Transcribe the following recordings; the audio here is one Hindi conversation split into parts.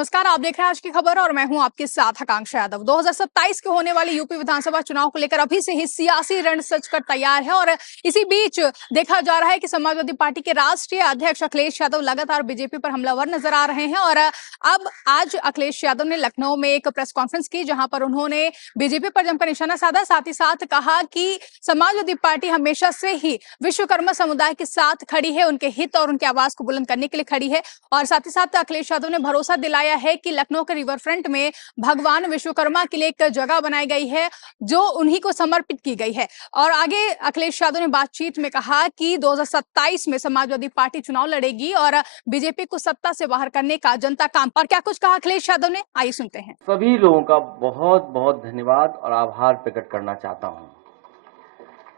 नमस्कार, आप देख रहे हैं आज की खबर और मैं हूं आपके साथ आकांक्षा यादव। 2027 के होने वाले यूपी विधानसभा चुनाव को लेकर अभी से ही सियासी रण सजकर तैयार है और इसी बीच देखा जा रहा है कि समाजवादी पार्टी के राष्ट्रीय अध्यक्ष अखिलेश यादव लगातार बीजेपी पर हमलावर नजर आ रहे हैं। और अब आज अखिलेश यादव ने लखनऊ में एक प्रेस कॉन्फ्रेंस की, जहां पर उन्होंने बीजेपी पर जमकर निशाना साधा। साथ ही साथ कहा कि समाजवादी पार्टी हमेशा से ही विश्वकर्मा समुदाय के साथ खड़ी है, उनके हित और उनकी आवाज को बुलंद करने के लिए खड़ी है। और साथ ही साथ अखिलेश यादव ने भरोसा दिलाया है कि लखनऊ के रिवर फ्रंट में भगवान विश्वकर्मा के लिए एक जगह बनाई गई है जो उन्हीं को समर्पित की गई है। और आगे अखिलेश यादव ने बातचीत में कहा कि 2027 में समाजवादी पार्टी चुनाव लड़ेगी और बीजेपी को सत्ता से बाहर करने का जनता काम। और क्या कुछ कहा अखिलेश यादव ने, आइए सुनते हैं। सभी लोगों का बहुत बहुत धन्यवाद और आभार प्रकट करना चाहता हूं।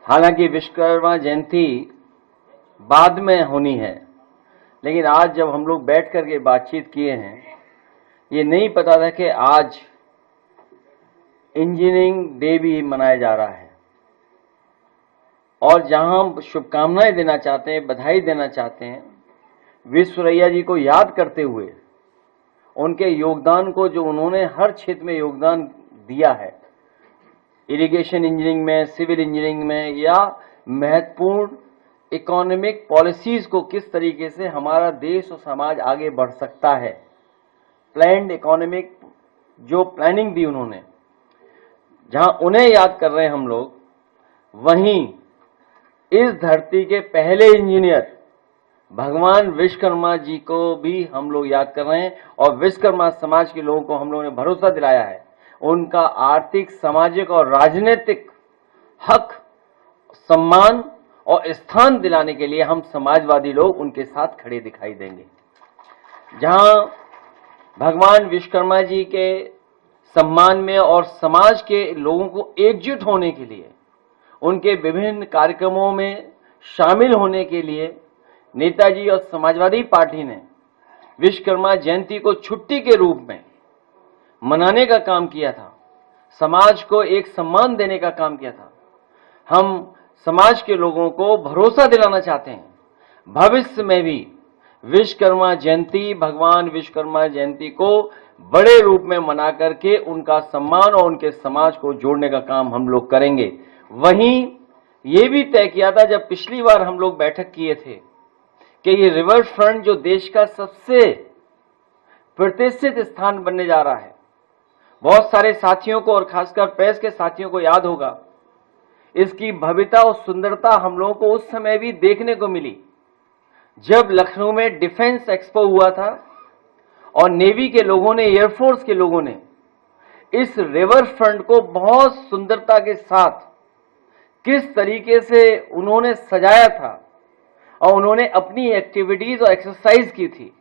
हालांकि विश्वकर्मा जयंती बाद में होनी है, लेकिन आज जब हम लोग बैठ करके बातचीत किए हैं, ये नहीं पता था कि आज इंजीनियरिंग डे भी मनाया जा रहा है। और जहां हम शुभकामनाएं देना चाहते हैं, बधाई देना चाहते हैं, विश्वरैया जी को याद करते हुए उनके योगदान को, जो उन्होंने हर क्षेत्र में योगदान दिया है, इरिगेशन इंजीनियरिंग में, सिविल इंजीनियरिंग में, या महत्वपूर्ण इकोनॉमिक पॉलिसीज को किस तरीके से हमारा देश और समाज आगे बढ़ सकता है, प्लान्ड इकोनॉमिक जो प्लानिंग दी उन्होंने, जहां उन्हें याद कर रहे हैं हम लोग, वहीं इस धरती के पहले इंजीनियर भगवान विश्वकर्मा जी को भी हम लोग याद कर रहे हैं। और विश्वकर्मा समाज के लोगों को हम लोगों ने भरोसा दिलाया है, उनका आर्थिक, सामाजिक और राजनीतिक हक, सम्मान और स्थान दिलाने के लिए हम समाजवादी लोग उनके साथ खड़े दिखाई देंगे। जहां भगवान विश्वकर्मा जी के सम्मान में और समाज के लोगों को एकजुट होने के लिए, उनके विभिन्न कार्यक्रमों में शामिल होने के लिए नेताजी और समाजवादी पार्टी ने विश्वकर्मा जयंती को छुट्टी के रूप में मनाने का काम किया था, समाज को एक सम्मान देने का काम किया था। हम समाज के लोगों को भरोसा दिलाना चाहते हैं, भविष्य में भी विश्वकर्मा जयंती, भगवान विश्वकर्मा जयंती को बड़े रूप में मना करके उनका सम्मान और उनके समाज को जोड़ने का काम हम लोग करेंगे। वहीं ये भी तय किया था जब पिछली बार हम लोग बैठक किए थे कि ये रिवर फ्रंट जो देश का सबसे प्रतिष्ठित स्थान बनने जा रहा है, बहुत सारे साथियों को और खासकर प्रेस के साथियों को याद होगा, इसकी भव्यता और सुंदरता हम लोगों को उस समय भी देखने को मिली जब लखनऊ में डिफेंस एक्सपो हुआ था और नेवी के लोगों ने, एयरफोर्स के लोगों ने इस रिवर फ्रंट को बहुत सुंदरता के साथ किस तरीके से उन्होंने सजाया था और उन्होंने अपनी एक्टिविटीज और एक्सरसाइज की थी।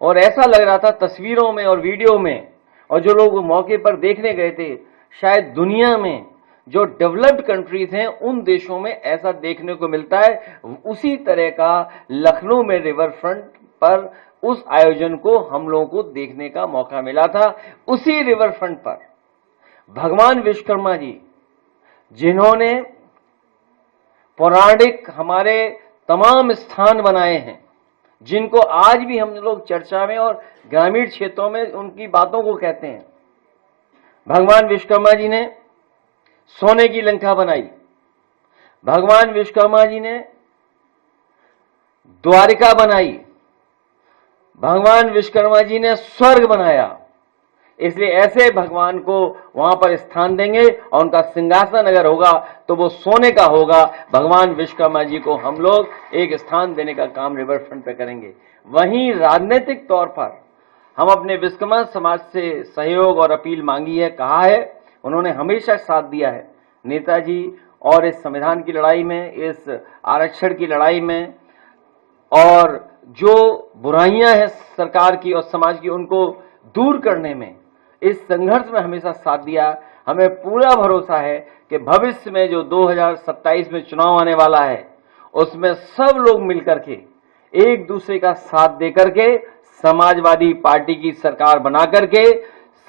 और ऐसा लग रहा था तस्वीरों में और वीडियो में, और जो लोग मौके पर देखने गए थे, शायद दुनिया में जो डेवलप्ड कंट्रीज हैं उन देशों में ऐसा देखने को मिलता है। उसी तरह का लखनऊ में रिवर फ्रंट पर उस आयोजन को हम लोगों को देखने का मौका मिला था। उसी रिवर फ्रंट पर भगवान विश्वकर्मा जी, जिन्होंने पौराणिक हमारे तमाम स्थान बनाए हैं, जिनको आज भी हम लोग चर्चा में और ग्रामीण क्षेत्रों में उनकी बातों को कहते हैं, भगवान विश्वकर्मा जी ने सोने की लंका बनाई, भगवान विश्वकर्मा जी ने द्वारिका बनाई, भगवान विश्वकर्मा जी ने स्वर्ग बनाया। इसलिए ऐसे भगवान को वहां पर स्थान देंगे और उनका सिंहासन अगर होगा तो वो सोने का होगा। भगवान विश्वकर्मा जी को हम लोग एक स्थान देने का काम रिवर फ्रंट पे करेंगे। वहीं राजनीतिक तौर पर हम अपने विश्वकर्मा समाज से सहयोग और अपील मांगी है, कहा है, उन्होंने हमेशा साथ दिया है नेताजी और इस संविधान की लड़ाई में, इस आरक्षण की लड़ाई में, और जो बुराइयां हैं सरकार की और समाज की उनको दूर करने में, इस संघर्ष में हमेशा साथ दिया। हमें पूरा भरोसा है कि भविष्य में जो 2027 में चुनाव आने वाला है, उसमें सब लोग मिलकर के एक दूसरे का साथ देकर के समाजवादी पार्टी की सरकार बना करके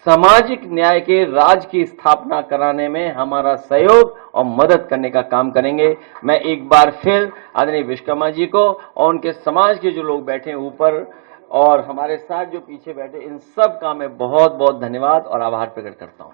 सामाजिक न्याय के राज की स्थापना कराने में हमारा सहयोग और मदद करने का काम करेंगे। मैं एक बार फिर आदरणीय विश्वकर्मा जी को और उनके समाज के जो लोग बैठे ऊपर और हमारे साथ जो पीछे बैठे इन सब का मैं बहुत बहुत धन्यवाद और आभार प्रकट करता हूं।